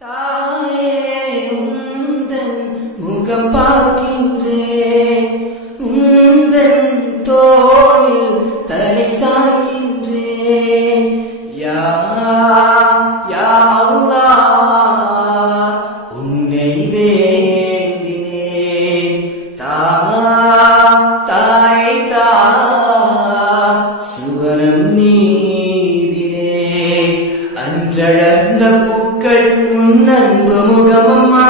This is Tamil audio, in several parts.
தாயே உந்தன் அன்றழந்த பூக்கள் உன் அன்பு முகமம்மா.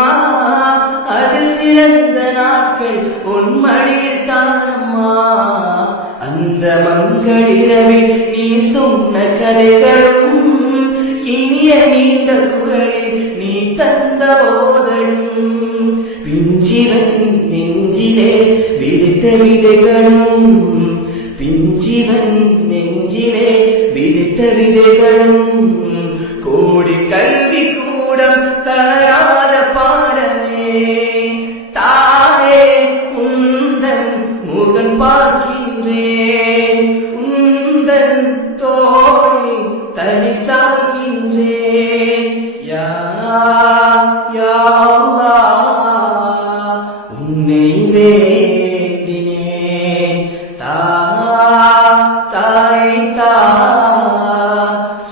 அதில் சிறந்த நாட்கள் உன் மடியில் தானம்மா. அந்த மங்களிரவில் நீ சொன்ன கதைகளும் இனிய நீண்ட குரலில் நீ தந்த ஓதலும். பிஞ்சிவன் நெஞ்சிலே விழித்த விதைகளும் பிஞ்சிவன் நெஞ்சிலே விழித்த விதைகளும். தனி சாகின்றேன் யா யா அல்லாஹ் உன்னை வேண்டினேன் தா தாய் தா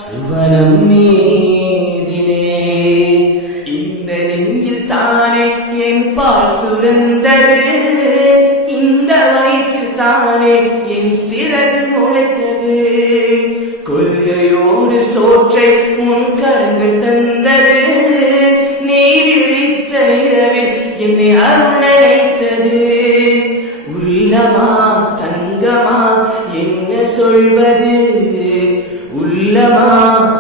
சுவனம் மீதினே இந்த நெஞ்சில் தானே என் பால் சுரந்தது. இந்த வயிற்றில் தானே என் சிறகு முளைத்தது. கொள்கையோடு சோற்றை உன் கரங்கள் தந்தது. நீ விழித்த இரவில் என்னை அருணழைத்தது உள்ளமா தங்கமா என்ன சொல்வது? உள்ளமா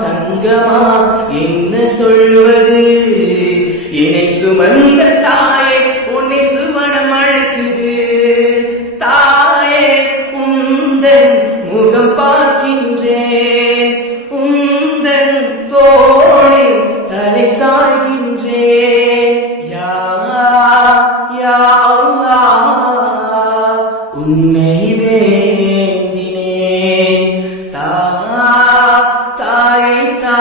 தங்கமா என்ன சொல்வது? என்னை சுமந்த உன்னை வேண்டினேன். தாய் தாய் தா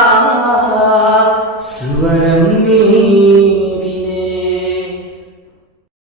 சுவனம் நீ